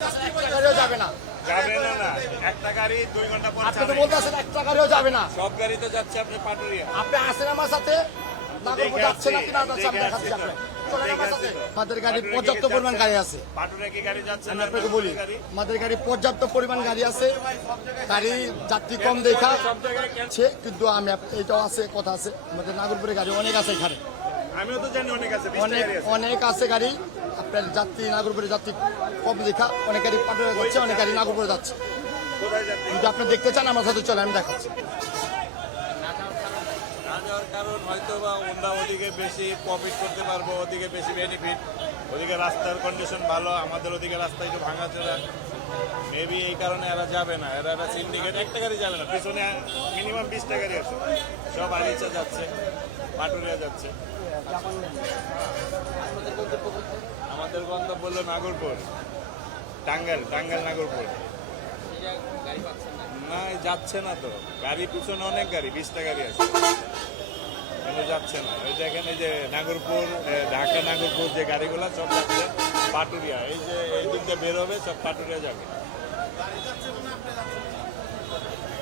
যাবে না, যাবে না না, একটা গাড়ি 2 ঘন্টা পর আপনি তো বলতেছেন একটা গাড়িও যাবে না। সব গাড়ি তো যাচ্ছে আপনি পাটুরিয়া। আপনি আসেন আমার সাথে, নাগরপুর যাচ্ছে না কিনা যাচ্ছে আমি দেখাচ্ছি আপনাকে। চলেন আমার সাথে। আমাদের গাড়ি পর্যাপ্ত পরিমাণ গাড়ি আছে। পাটুরিয়া কি গাড়ি যাচ্ছে আমি না? আপনাকে বলি, আমাদের গাড়ি পর্যাপ্ত পরিমাণ গাড়ি আছে, গাড়ি যাত্রী কম দেখা কিন্তু আমি এইটাও আছে, কথা আছে, আমাদের নাগরপুরে গাড়ি অনেক আছে এখানে, আমিও তো জানি অনেক আছে, 20 টা গাড়ি আছে। অনেক আছে গাড়ি। আপনার যাত্রী নাগরপুরে যাত্রী কম দেখা, অনেক গাড়ি পাটুরিয়া যাচ্ছে, অনেক গাড়ি নাগরপুরে যাচ্ছে। কোথায় যাচ্ছে? যদি আপনি দেখতে চান আমার সাথে চলে, আমি দেখাচ্ছি। না যাওয়ার কারণ হয়তো বা ওরা ওদিকে বেশি প্রফিট করতে পারবো, ওদিকে বেশি বেনিফিট, ওদিকে রাস্তার কন্ডিশন ভালো, আমাদের ওদিকে রাস্তা একটু ভাঙাচোরা, মেবি এই কারণে এরা যাবে না। এরা সিন্ডিকেট, একটা গাড়ি যাবে না, পিছনে মিনিমাম 20 টা গাড়ি আছে, সব আরিচা যাচ্ছে, পাটুরিয়া যাচ্ছে। আমাদের গন্তব্য হলো নাগরপুর, টাঙ্গাইল নাগরপুর। না যাচ্ছে না তো, গাড়ি পিছনে অনেক গাড়ি, 20 টা গাড়ি আছে, কিন্তু যাচ্ছে না। ওই যে এখানে যে নাগরপুর, ঢাকা নাগরপুর যে গাড়িগুলো সব যাচ্ছে পাটুরিয়া, এই যে এই দিক দিয়ে বের হবে সব পাটুরিয়া যাবে।